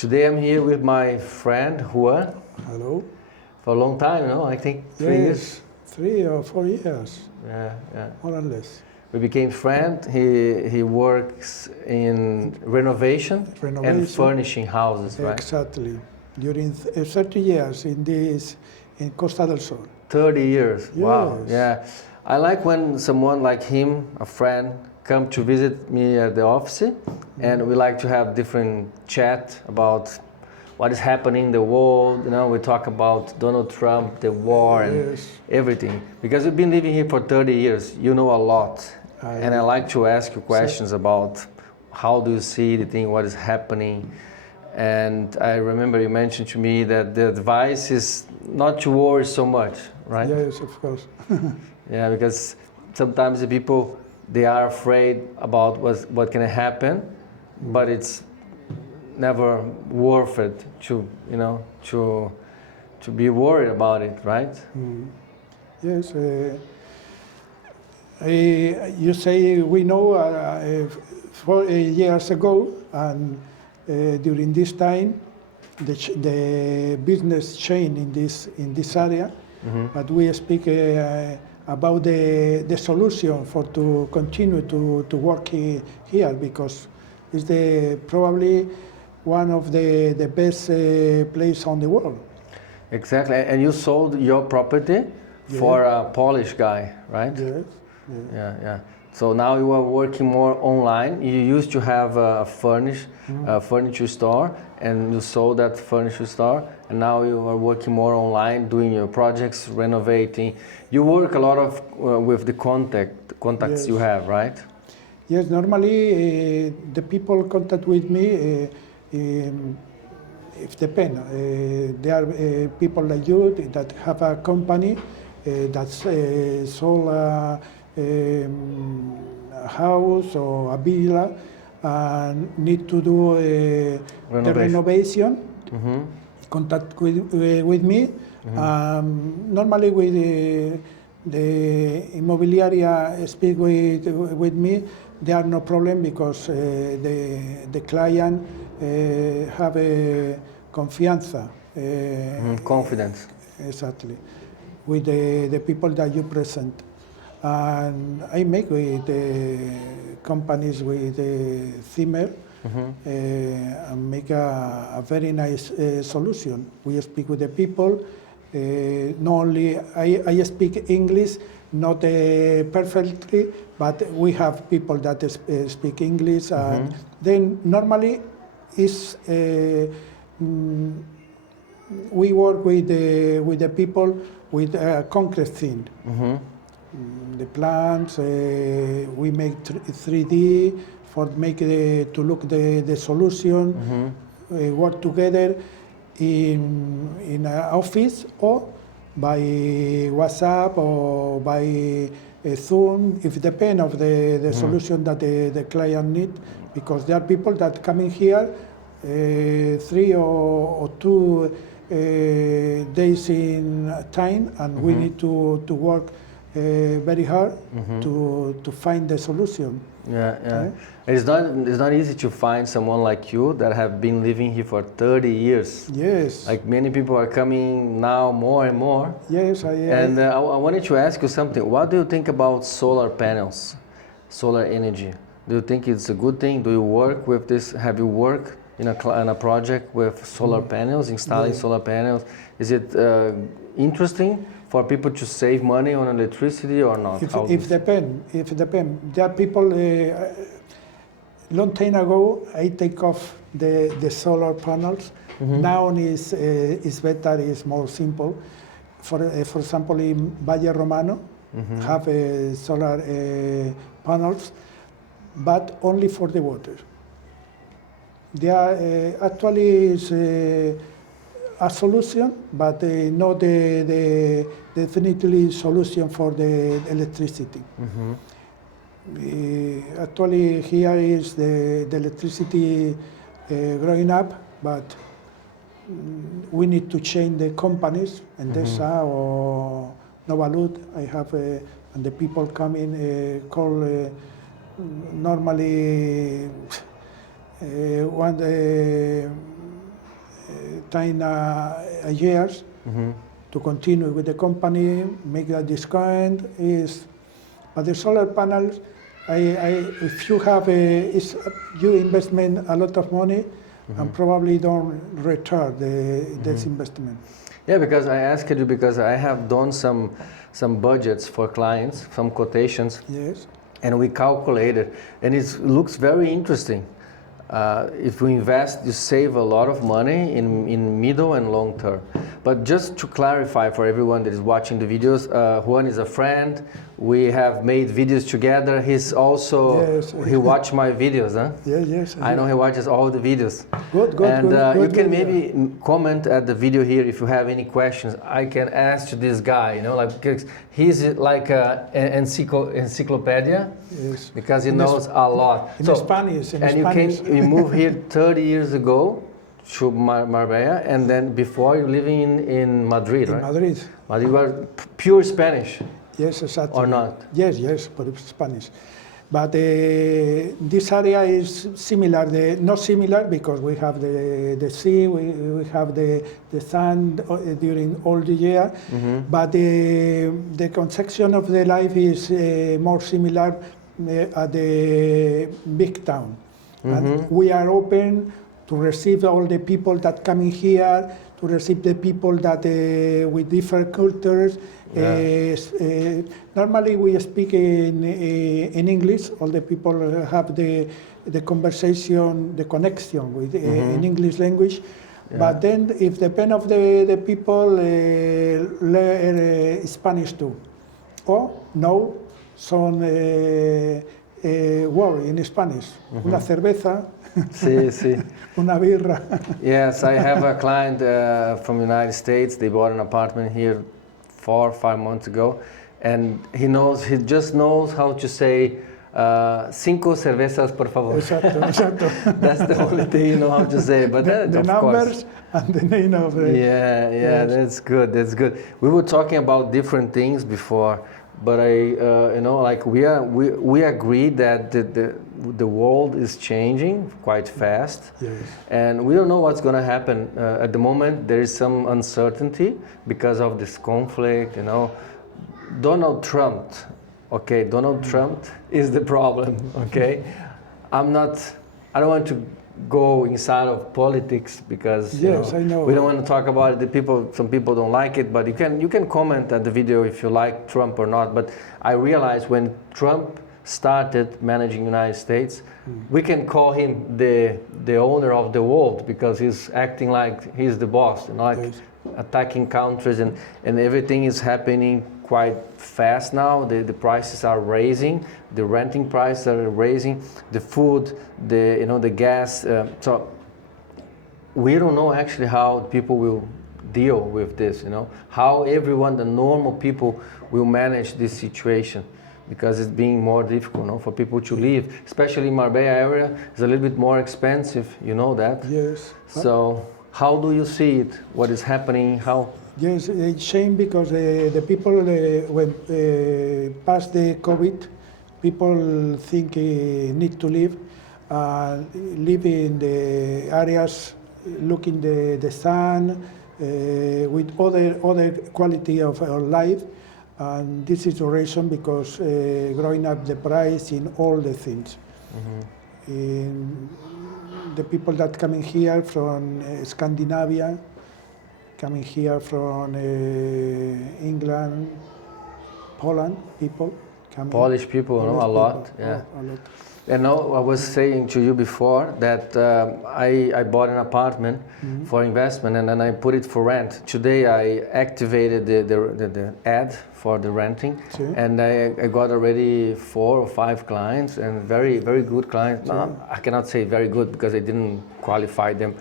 Today I'm here with my friend Juan Hello. for a long time, no? I think 3 years. 3 or 4 years, Yeah, yeah. more or less. We became friends. He works in renovation and furnishing houses, right? Exactly. During 30 years in Costa del Sol. 30 years. Wow. Yes. Yeah. I like when someone like him, a friend, come to visit me at the office, and we like to have different chat about what is happening in the world. You know, we talk about Donald Trump, the war, and Yes. everything. Because we've been living here for 30 years, you know a lot, and I like to ask you questions about how do you see the thing, what is happening. And I remember you mentioned to me that the advice is not to worry so much, right? Yes, of course. Yeah, because sometimes the people, they are afraid about what can happen, but it's never worth it to, you know, to be worried about it, right? Yes. You say we know 4 years ago, and during this time, the business changed in this area. But we speak about the solution for to continue to work here, because it's probably one of the best place on the world. Exactly. And you sold your property for a Polish guy, right? Yes. Yeah, yeah. So now you are working more online. You used to have a furniture store, and you sold that furniture store, and now you are working more online, doing your projects, renovating. You work a lot of with the contacts you have, right? Yes, normally the people contact with me. It depends. There are people like you that have a company that's sold a house or a villa and need to do the renovation. Contact with me. Normally with the immobiliaria speak with me. There are no problem, because the client have a confianza. Confidence. Exactly. With the people that you present. And I make with companies with Zimmer and make a very nice solution. We speak with the people. Not only I speak English, not perfectly, but we have people that speak English. And then normally is we work with the people with a concrete thing. The plans, we make 3D for make to look the solution. Work together in an office or by WhatsApp or by Zoom. It depends of the solution that the client need, because there are people that come in here 3 or 2 days in time, and we need to work very hard to find the solution. Yeah, yeah. It's not easy to find someone like you that have been living here for 30 years. Yes. Like many people are coming now more and more. Yes, I wanted to ask you something. What do you think about solar panels, solar energy? Do you think it's a good thing? Do you work with this? Have you worked in a project with solar panels, installing solar panels? Is it interesting for people to save money on electricity or not? If depend. There are people. Long time ago, I take off the solar panels. Now is better. Is more simple. For example, in Valle Romano, have solar panels, but only for the water. They are actually is a solution, but not the definitely solution for the electricity. Actually, here is the electricity growing up, but we need to change the companies, Endesa or Novalut. I have, and the people come in, call normally 10 years to continue with the company, make that discount. But the solar panels, if you have you investment a lot of money and probably don't return this investment. Yeah, because I asked you because I have done some budgets for clients, some quotations. Yes. And we calculated, and it looks very interesting. If we invest, you save a lot of money in middle and long term. But just to clarify for everyone that is watching the videos, Juan is a friend. We have made videos together. He's also, he watched my videos, huh? Yes. I know he watches all the videos. Good. And you can good, maybe comment at the video here if you have any questions. I can ask to this guy, you know, like because he's like an encyclopedia. Yes. Because he knows a lot. In Spanish. You moved here 30 years ago to Marbella, and then before you living in Madrid, right? Madrid. But you were pure Spanish. Yes, exactly. Or not? Yes, but Spanish. But this area is similar, not similar because we have the sea, we have the sun during all the year, but the conception of the life is more similar at the big town. And we are open to receive all the people that come in here, to receive the people that with different cultures. Normally we speak in English. All the people have the conversation, the connection with in English language. Yeah. But then, if depend of the people learn Spanish too, or no, some word in Spanish. Una cerveza. Sí. Una birra. Yes, I have a client from the United States. They bought an apartment here 4 or 5 months ago, and he just knows how to say 5 cervezas por favor. Exacto. That's the only thing you know how to say. But the of numbers course. And the name of it. Yeah, yes. That's good. We were talking about different things before, but we agree that the world is changing quite fast. Yes. And we don't know what's going to happen. At the moment, there is some uncertainty because of this conflict, you know. Donald Trump is the problem, okay? I don't want to go inside of politics because I know. We don't want to talk about it. Some people don't like it, but you can comment at the video if you like Trump or not. But I realized when Trump started managing the United States, we can call him the owner of the world because he's acting like he's the boss, attacking countries and everything is happening quite fast now. The prices are raising, the renting prices are raising, the food, the gas. So we don't know actually how people will deal with this. How everyone, the normal people, will manage this situation. Because it's being more difficult, for people to live, especially in Marbella area, it's a little bit more expensive. You know that. Yes. So how do you see it? What is happening? How? Yes, it's shame because the people when past the COVID, people think need to live in the areas, looking the sun, with other quality of our life. And this is the reason because growing up the price in all the things. The people that coming here from Scandinavia, coming here from England, Poland, people coming. Polish people, a lot. Yeah. A lot. And I was saying to you before that I bought an apartment for investment and then I put it for rent. Today I activated the ad for the renting, and I got already 4 or 5 clients and very, very good clients. No, I cannot say very good because I didn't qualify them,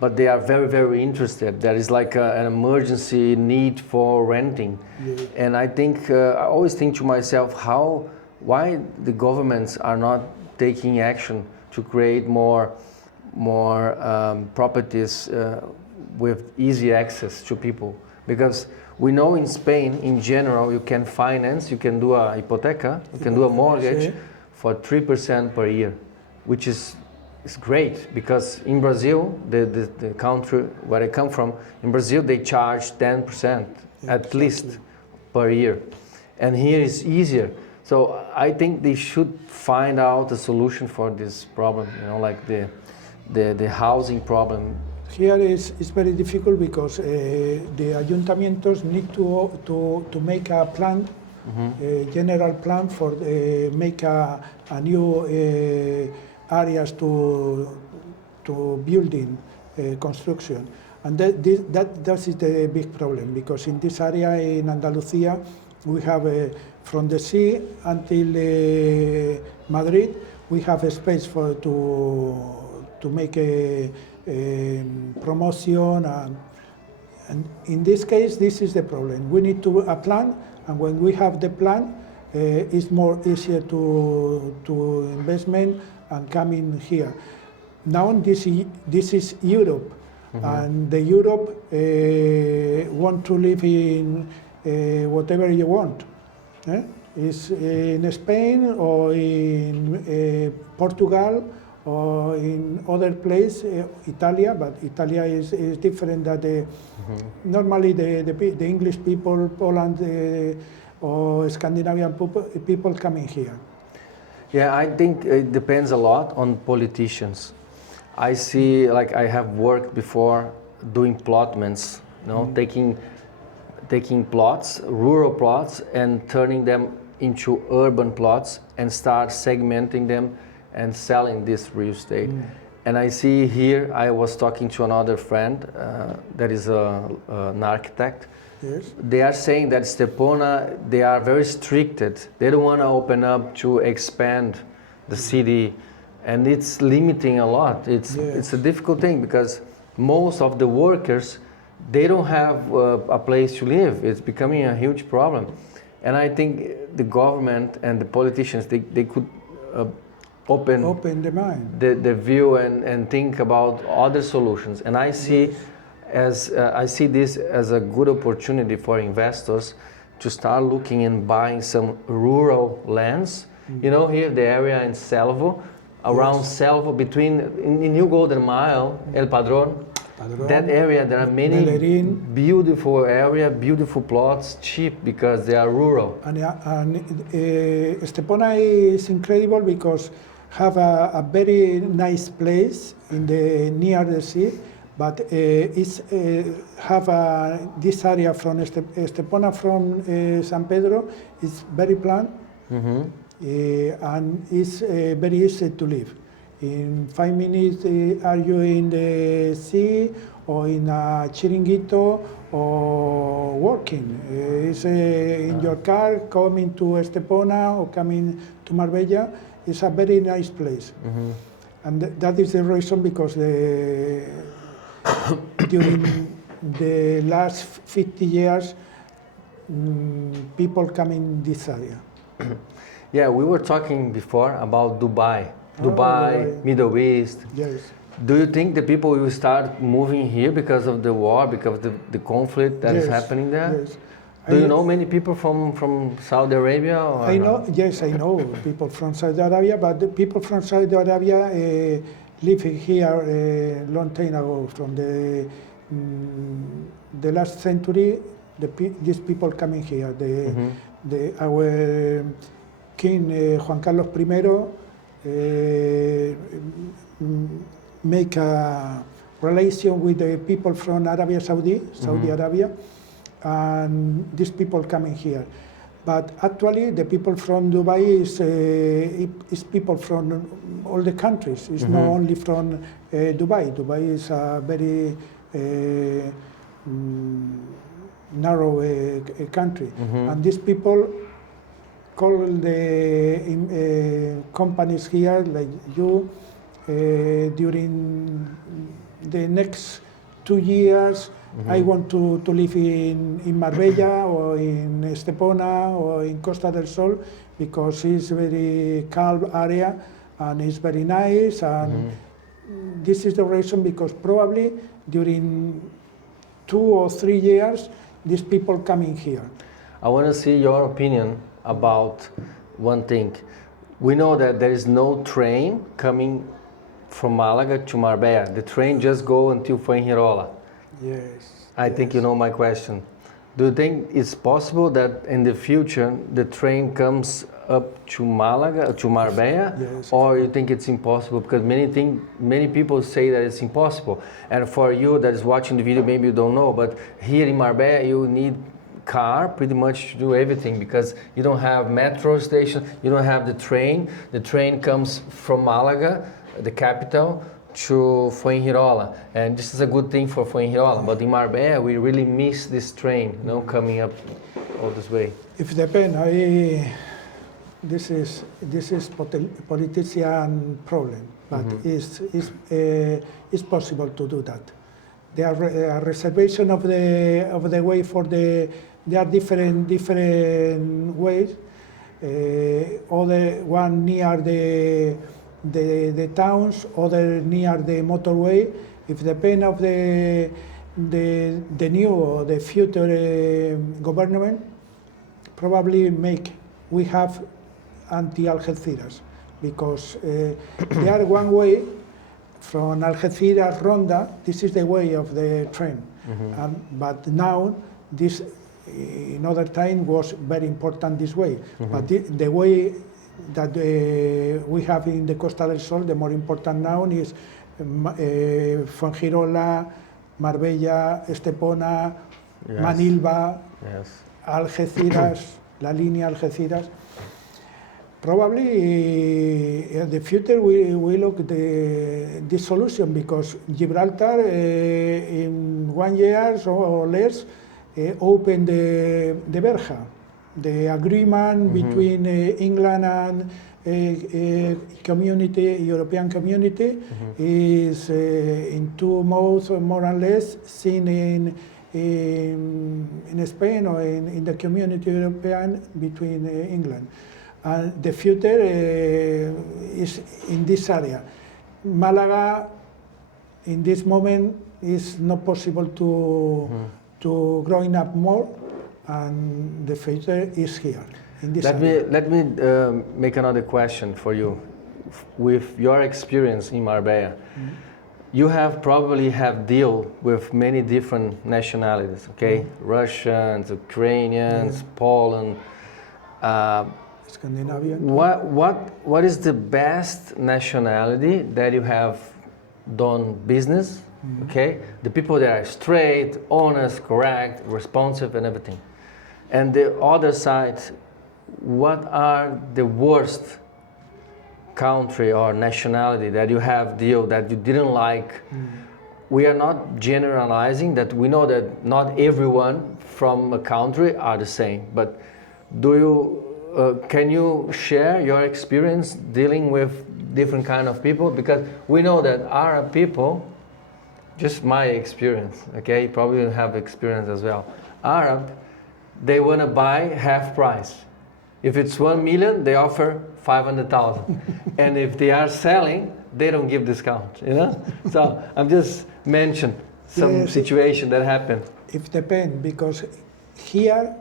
but they are very, very interested. There is like an emergency need for renting. And I think, I always think to myself, why the governments are not taking action to create more properties with easy access to people. Because we know in Spain, in general, you can finance, you can do a hipoteca, you can do a mortgage for 3% per year, which is it's great because in Brazil, the country where I come from, in Brazil they charge 10% at least per year, and here is easier. So I think they should find out a solution for this problem. You know, like the housing problem. Here is very difficult because the ayuntamientos need to make a plan, general plan for make a new areas to building construction, and that is the big problem because in this area in Andalusia we have from the sea until Madrid we have a space for to make a promotion, and in this case this is the problem. We need a plan, and when we have the plan, it's more easier to investment and coming here. Now this is Europe, and the Europe want to live in whatever you want. Is in Spain or in Portugal or in other place, Italia, but Italia is different than normally the English people, Poland or Scandinavian people coming here. Yeah, I think it depends a lot on politicians. I see, like I have worked before doing plotments, you know, taking plots, rural plots, and turning them into urban plots and start segmenting them and selling this real estate. And I see here, I was talking to another friend that is an architect. Yes. They are saying that Stepona, they are very restricted. They don't want to open up to expand the city, and it's limiting a lot. It's a difficult thing because most of the workers, they don't have a place to live. It's becoming a huge problem. And I think the government and the politicians, they could open the mind, the view and think about other solutions. And I see I see this as a good opportunity for investors to start looking and buying some rural lands. You know, here the area in Selvo, around Selvo, in New Golden Mile, El Padrón, that area, there are many beautiful beautiful plots, cheap because they are rural. And Estepona is incredible because have a very nice place in the near the sea, but it's have this area from Estepona from San Pedro is very planned, and it's very easy to live. In 5 minutes are you in the sea or in a chiringuito or working. It's in your car coming to Estepona or coming to Marbella. It's a very nice place. And that is the reason because during the last 50 years people come in this area. Yeah, we were talking before about Dubai, Middle East. Yes. Do you think the people will start moving here because of the war, because of the conflict that is happening there? Yes. Do you know many people from Saudi Arabia? Or I know, yes, I know people from Saudi Arabia, but the people from Saudi Arabia live here a long time ago. From the last century, these people coming here. Our king Juan Carlos I make a relation with the people from Saudi Arabia, and these people coming here. But actually, the people from Dubai is people from all the countries. It's not only from Dubai. Dubai is a very narrow country, and these people call the companies here like you during the next 2 years. I want to live in Marbella or in Estepona or in Costa del Sol because it's a very calm area and it's very nice, and this is the reason because probably during 2 or 3 years these people coming here. I want to see your opinion about one thing. We know that there is no train coming from Malaga to Marbella. The train just go until Fuengirola. Yes. I think you know my question. Do you think it's possible that in the future the train comes up to Malaga, to Marbella, Yes. or you think it's impossible? Because many people say that it's impossible. And for you that is watching the video, maybe you don't know, but here in Marbella you need car pretty much to do everything because you don't have metro station, you don't have the train. The train comes from Malaga, the capital, to Fuengirola, and this is a good thing for Fuengirola. But in Marbella, we really miss this train, coming up all this way. If depend, this is politician problem, but it's possible to do that. There are a reservation of the way for the. There are different ways. Other one near the towns, other near the motorway. If depend of the new or the future government, probably we have anti-Algeciras, because there are one way from Algeciras Ronda. This is the way of the train, but now this in other time was very important this way. But the way that we have in the Costa del Sol, the more important now is Fuengirola, Marbella, Estepona, Manilva, Algeciras, la línea Algeciras. Probably in the future we look at this solution, because Gibraltar in 1 year or less opened the Verja. The agreement between England and European community is in 2 months more or less seen in Spain or in the community European between England. And the future is in this area. Malaga, in this moment, is not possible to growing up more, and the future is here in this area. Let me make another question for you. With your experience in Marbella, you probably have deal with many different nationalities, okay? Russians, Ukrainians, Poland. Scandinavia. What is the best nationality that you have done business? Okay, the people that are straight, honest, correct, responsive, and everything. And the other side, what are the worst country or nationality that you have deal that you didn't like? We are not generalizing that. We know that not everyone from a country are the same, but can you share your experience dealing with different kind of people? Because we know that Arab people, just my experience, okay, you probably have experience as well. Arab, they want to buy half price. If it's 1 million, they offer 500,000. And if they are selling, they don't give discount, So I'm just mention some situation that happened. It depends, because here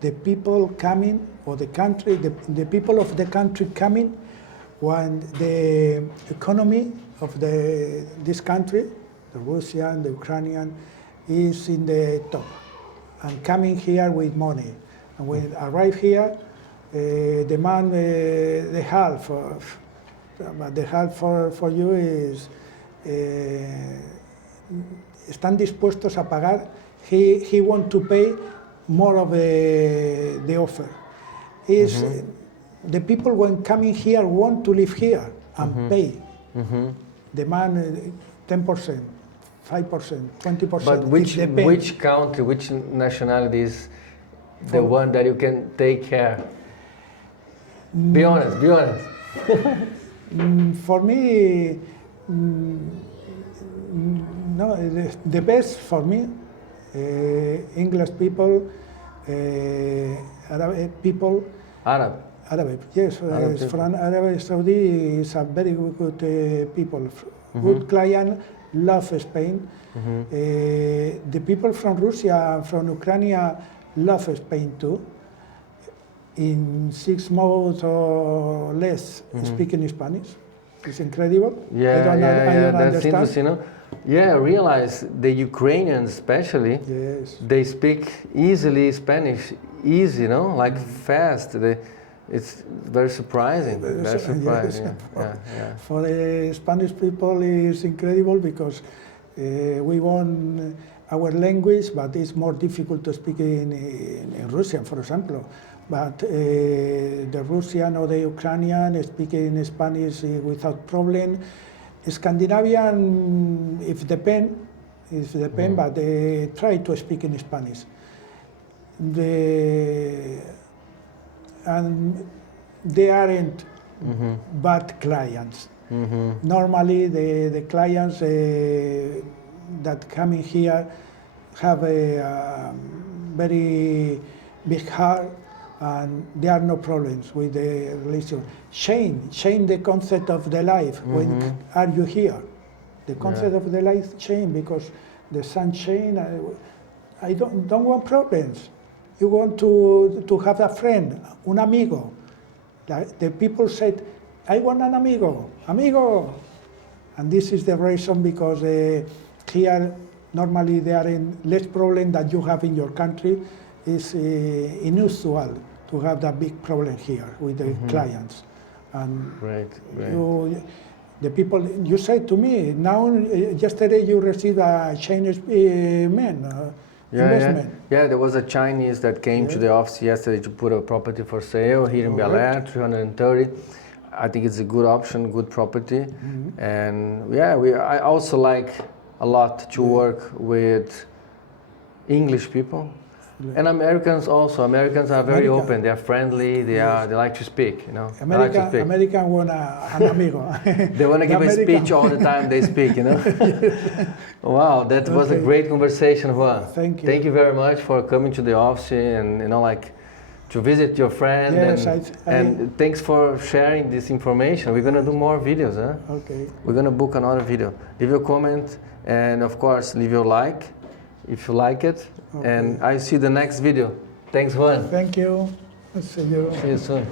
the people coming, or the country, the people of the country coming when the economy of this country, the Russian, the Ukrainian, is in the top, and coming here with money. And when arrive here, demand the half. But the half for you is, están dispuestos a pagar. He want to pay more of the offer. Is the people when coming here want to live here and pay. Demand 10%. 5%, 20%. But which country, which nationality is the one that you can take care? Be honest. For me, no, the best for me, English people, Arab people. Arab, yes. From Arab Saudi is a very good people, good client. Love Spain. The people from Russia and from Ukraine love Spain too. In 6 months or less speaking Spanish. It's incredible. Yeah, I don't that's understand. interesting. You know? Yeah, I realize the Ukrainians especially, Yes. they speak easily Spanish, easy, you know, like fast. It's very surprising. Very Yes. surprising. Yeah. For Spanish people, it's incredible because we want our language, but it's more difficult to speak in Russian, for example. But the Russian or the Ukrainian speak in Spanish without problem. Scandinavian, if depend, but they try to speak in Spanish. And they aren't bad clients. Normally, the clients that come in here have a very big heart, and there are no problems with the relation. Change the concept of the life. When are you here? The concept of the life change because the sun change. I don't want problems. You want to have a friend, un amigo. The people said, I want an amigo. And this is the reason because here normally there are less problem that you have in your country. It's unusual to have that big problem here with the clients. And Right. the people, you said to me, now yesterday you received a Chinese man investment. Yeah, there was a Chinese that came to the office yesterday to put a property for sale here in Bel Air, 330. I think it's a good option, good property. And yeah, I also like a lot to work with English people. And Americans also. Americans are very open. They are friendly. They like to speak. You know. American want an amigo. They want to give a speech all the time. They speak. You know. Wow, that was a great conversation, Juan. Thank you. Thank you very much for coming to the office and to visit your friend. Yes, and thanks for sharing this information. We're gonna do more videos, huh? Okay. We're gonna book another video. Leave your comment and of course leave your like if you like it. Okay. And I see the next video. Thanks, Juan. Thank you. See you. See you soon.